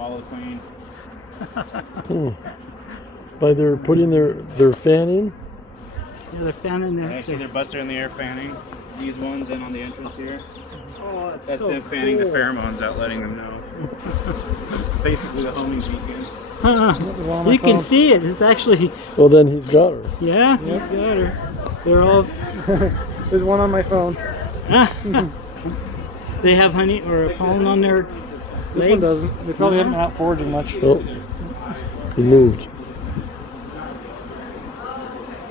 swallow the queen. By they're putting their fan in? Yeah, they're fanning their... Actually, their butts are in the air fanning. These ones in on the entrance here. Oh, That's them fanning the pheromones out, letting them know. That's basically the homing beacon. You can see it. It's actually... Well, then he's got her. Yeah, he's got her. They're all... There's one on my phone. They have honey or pollen on their legs. This one doesn't. They probably haven't been out foraging much. Oh, he moved.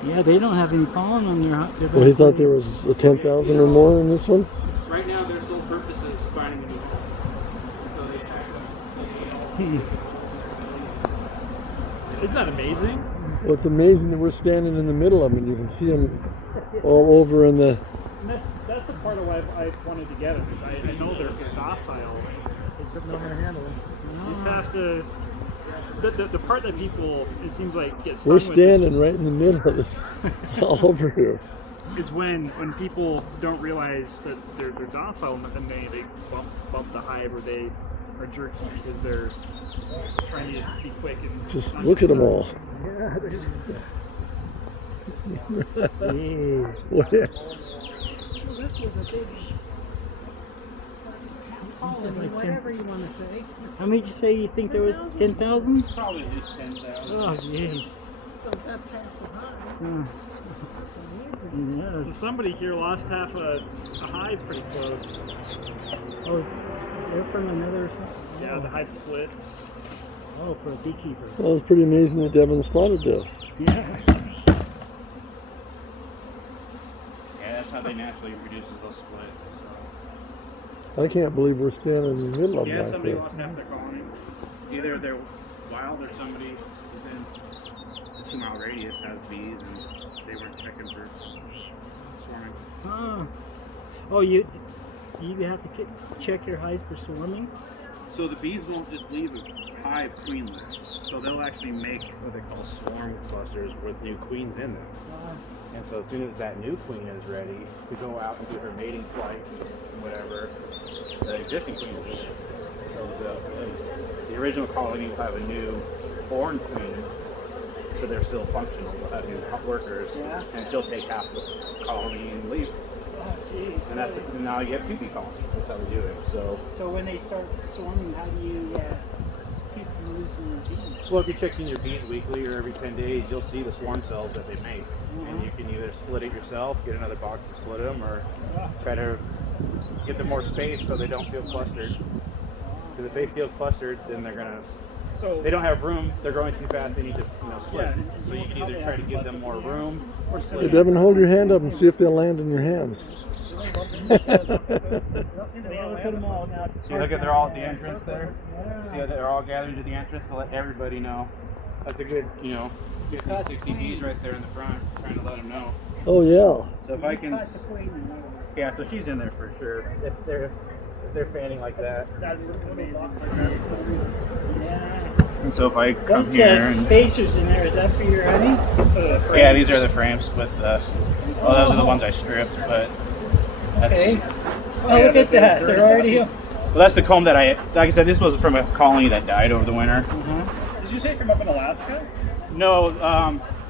Yeah, they don't have any pollen on their... Well, he thought there was a 10,000 or more in this one? Right now, their sole purpose is finding a new home. So they attack them. Isn't that amazing? Well, it's amazing that we're standing in the middle of them and you can see them all over in the... And that's the part of why I wanted to get them, is I know they're docile. They took no more handling. You just have to... The part that people, it seems like, get stung We're with standing right in the middle of this, all over here. is when people don't realize that they're docile and they bump the hive, or they are jerky because they're trying to be quick and Just not look get at them stung. all. Yeah, they're just... What- This was a big... Colony, whatever you want to say. How many did you say you think there was? 10,000? Probably at least 10,000. Oh, jeez. So that's half the hive. Yeah. So somebody here lost half a hive pretty close. Oh, they're from another... Yeah, the hive splits. Oh, for a beekeeper. Well, it's pretty amazing that Devin spotted this. Yeah. Yeah, that's how they naturally reduce those split. I can't believe we're standing in the middle of them Yeah, like somebody this. lost half their colony. Either they're wild or somebody within a 2-mile radius has bees and they weren't checking for swarming. Oh, you have to check your hives for swarming? So the bees won't just leave a hive queenless. So they'll actually make what they call swarm clusters with new queens in them. And so as soon as that new queen is ready to go out and do her mating flight and whatever, the existing queen will be there. So the original colony will have a new born queen, so they're still functional. They'll have new workers, Yeah. and she'll take half the colony and leave. Oh, geez. And now you have 2 bee colonies. That's how we do it. So when they start swarming, how do you keep them losing their bees? Well, if you're checking your bees weekly or every 10 days, you'll see the swarm cells that they make. And you can either split it yourself, get another box and split them, or try to get them more space so they don't feel clustered. Because if they feel clustered, then they're gonna. So They don't have room. They're growing too fast. They need to, split. Yeah, So you can either try to give them more room or Hey, split. Devin, hold your hand up and see if they'll land in your hands. They haven't put them all now. See, look at they're all at the entrance there. See how they're all gathered to the entrance to let everybody know. That's a good, 50, 60 bees right there in the front, trying to let them know. Oh, yeah. So if I can, yeah, so she's in there for sure. If they're fanning like that. that's amazing. Yeah. And so if I come Those here and spacers in there, is that for your honey? yeah, these are the frames with those are the ones I stripped, but that's Okay. Oh, look at that. They're already... well, that's the comb that like I said, this was from a colony that died over the winter. Did you say from up in Alaska? No,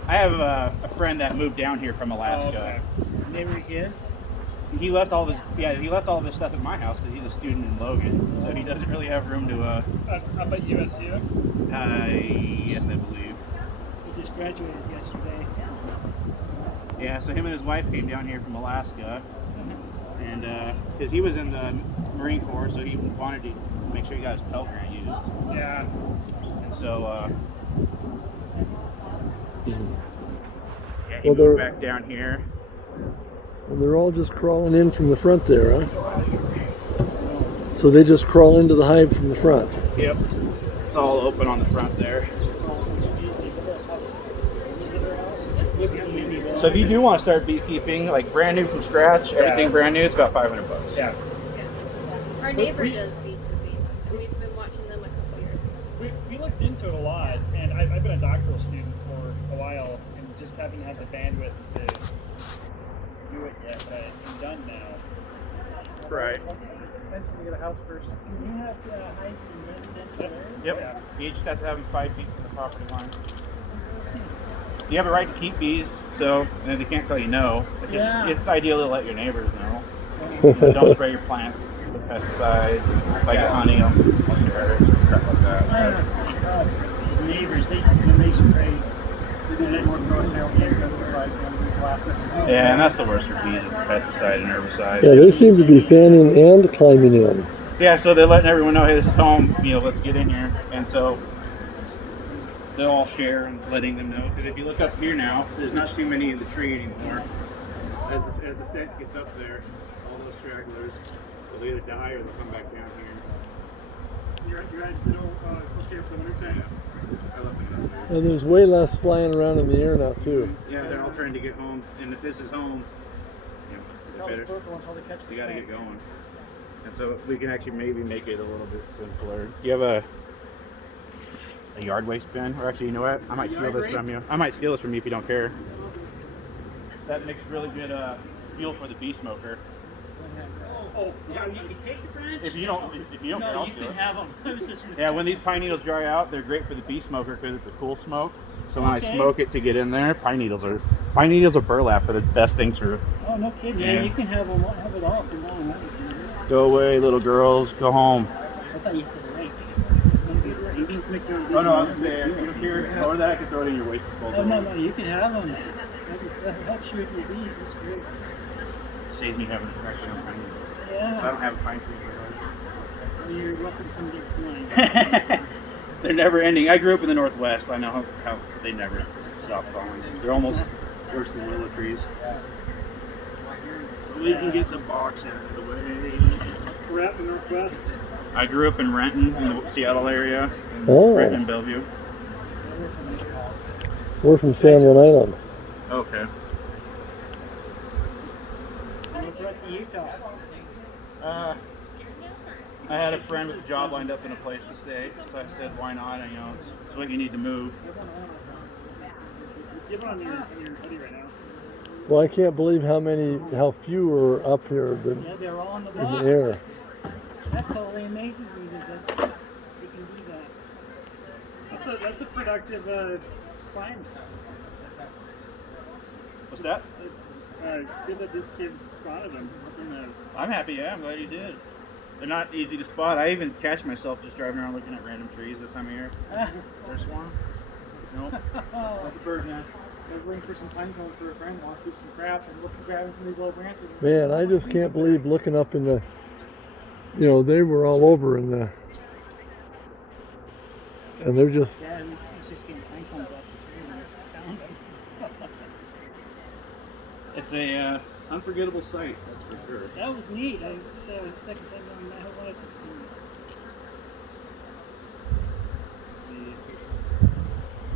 I have a friend that moved down here from Alaska. They were his? He left all of his stuff at my house because he's a student in Logan, so he doesn't really have room to. Up at USU? Yes, I believe. He just graduated yesterday. Yeah, so him and his wife came down here from Alaska, and because he was in the Marine Corps, so he wanted to make sure he got his Pell Grant used, Yeah. and so yeah, he Well, moved they're- back down here. And they're all just crawling in from the front there, huh? So they just crawl into the hive from the front. Yep, it's all open on the front there. So if you do want to start beekeeping, like brand new from scratch, everything brand new, it's about $500. Yeah. Our neighbor does bees with bees, and we've been watching them a couple years. We looked into it a lot, and I've been a doctoral student for a while, and just haven't had the bandwidth to do it yet, but I'm done now. Right. Eventually get a house first. Can you have hives in residential areas? Yep. You just have to have them 5 feet from the property line. You have a right to keep bees, so they can't tell you no. It's just it's ideal to let your neighbors know. Don't spray your plants with pesticides. If I get honey, I'll share it. Crap like that. Neighbors, when they spray, that's more pesticide than plastic. Yeah, and that's the worst for bees is the pesticide and herbicides. Yeah, they seem to be fanning and climbing in. Yeah, so they're letting everyone know, hey, this is home. Let's get in here. And so they'll all share and letting them know. Because if you look up here now, there's not too many in the tree anymore. As the scent gets up there, all those stragglers will either die or they'll come back down here. Your guys still okay for the winter time? I left them up there. And there's way less flying around in the air now too. Yeah, they're all trying to get home. And if this is home, they better, you got to get going. And so we can actually maybe make it a little bit simpler. Do you have a yard waste bin? Or actually, you know what? I might steal this from you. I might steal this from you if you don't care. That makes really good fuel for the bee smoker. Oh, yeah, you can take the branch? If you don't care, I'll you steal can it. have them. Yeah, when these pine needles dry out, they're great for the bee smoker because it's a cool smoke. So when I smoke it to get in there, pine needles or burlap are the best things for. Oh, no kidding. Yeah, you can have them, have it all if you want. Go away, little girls. Go home. I thought you said right. Oh no, I was saying, you care, or that I can throw it in your waste disposal. Oh, no, you can have them. That helps you with your bees. That's great. Saves me having to track down pine needles. Yeah. So I don't have a pine tree. Well, you're welcome to come get some. They're never ending. I grew up in the Northwest. I know how they never stop falling. They're almost worse than willow trees. So we can get the box out of the way. We're at the Northwest. I grew up in Renton, in the Seattle area. Oh. Renton and Bellevue. We're from San Juan Island. Okay. I had a friend with a job lined up in a place to stay, so I said, why not? And, it's what you need to move. You have it on your hoodie right now. Well, I can't believe how few are up here Yeah, they're all on the in box. the air. That totally amazes me that they can do that. That's a productive climb. What's that? Good that this kid spotted them. I'm happy, yeah. I'm glad you did. They're not easy to spot. I even catch myself just driving around looking at random trees this time of year. Is there a swarm? No. That's a bird nest. I was waiting for some pine cones for a friend. Walk through some crap and look grabbing some of these little branches. Man, I just can't believe looking up in the, they were all over in the, and they're just, Yeah, and it's just getting pine cones off the tree and I found them. It's a unforgettable sight, that's for sure. That was neat. I said it was the second time on that one I've seen.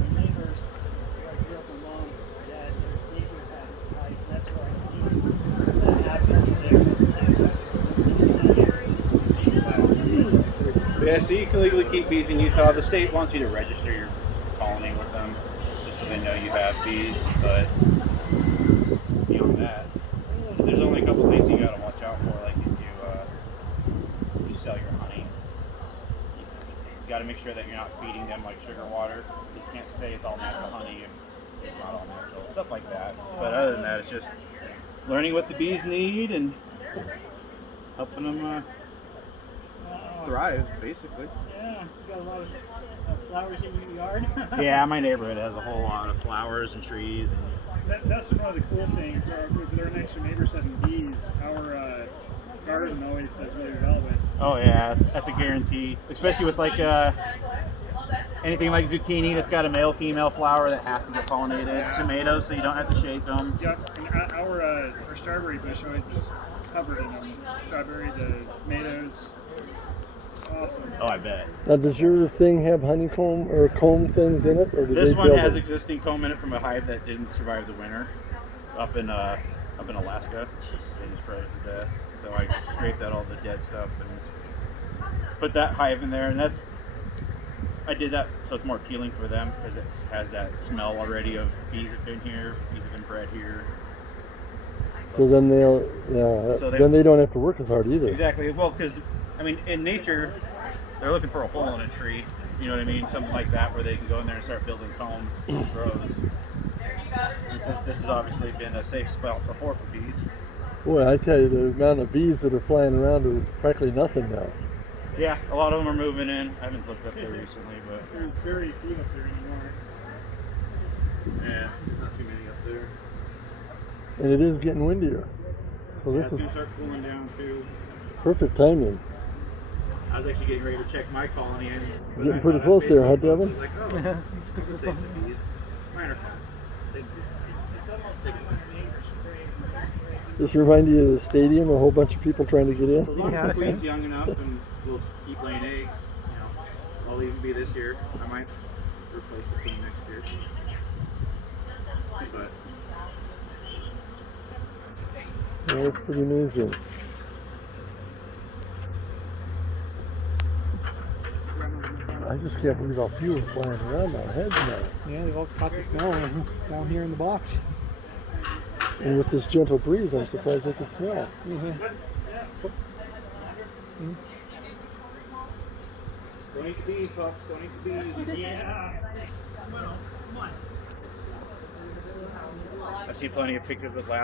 The neighbors, where I grew up with mom, dad, their neighbor had pipes. That's where I seen that happen there. Yeah, so you can legally keep bees in Utah. The state wants you to register your colony with them, just so they know you have bees, but beyond that, there's only a couple things you gotta watch out for, like if you sell your honey, you gotta make sure that you're not feeding them like sugar water. You can't say it's all natural honey if it's not all natural, stuff like that. But other than that, it's just learning what the bees need and helping them thrive, basically. Yeah, you got a lot of flowers in your yard. Yeah, my neighborhood has a whole lot of flowers and trees and That's one of the cool things. With our next door neighbors having bees, our garden always does really well with. oh yeah, that's a guarantee. Especially with like anything like zucchini that's got a male female flower that has to get pollinated. Tomatoes, so you don't have to shake them. Yeah, and our strawberry bush always is covered in them. Strawberry, the tomatoes. Awesome. Oh, I bet. now does your thing have honeycomb or comb things in it? Or did This they one build has it? existing comb in it from a hive that didn't survive the winter up in Alaska. They just froze to death. So I scraped out all the dead stuff and put that hive in there, and I did that so it's more appealing for them because it has that smell already of bees have been here, bees have been bred here. So then then they don't have to work as hard either. Exactly. Well, because I mean, in nature, they're looking for a hole in a tree. You know what I mean? Something like that where they can go in there and start building comb rows. And since this has obviously been a safe spot before for bees. Boy, I tell you, the amount of bees that are flying around is practically nothing now. Yeah, a lot of them are moving in. I haven't looked up there recently, but There's very few up there anymore. yeah, not too many up there. And it is getting windier. So Yeah, this it's is gonna start cooling down too. perfect timing. I was actually getting ready to check my colony. And Getting pretty close there, huh, Devin? I was like, oh, stick with the bees. Mine are fine. It's almost like This remind you of the stadium, a whole bunch of people trying to get in? as long as the queen's young enough and will keep laying eggs, you know, I'll even be this year. I might replace the queen next year. But Yeah, that's pretty amazing. I just can't believe how few are flying around our heads now. Yeah, they've all caught the smell down here in the box. And with this gentle breeze, I'm surprised they can smell. don't eat the bees, folks. Don't eat the bees. Yeah. I see plenty of pictures with labs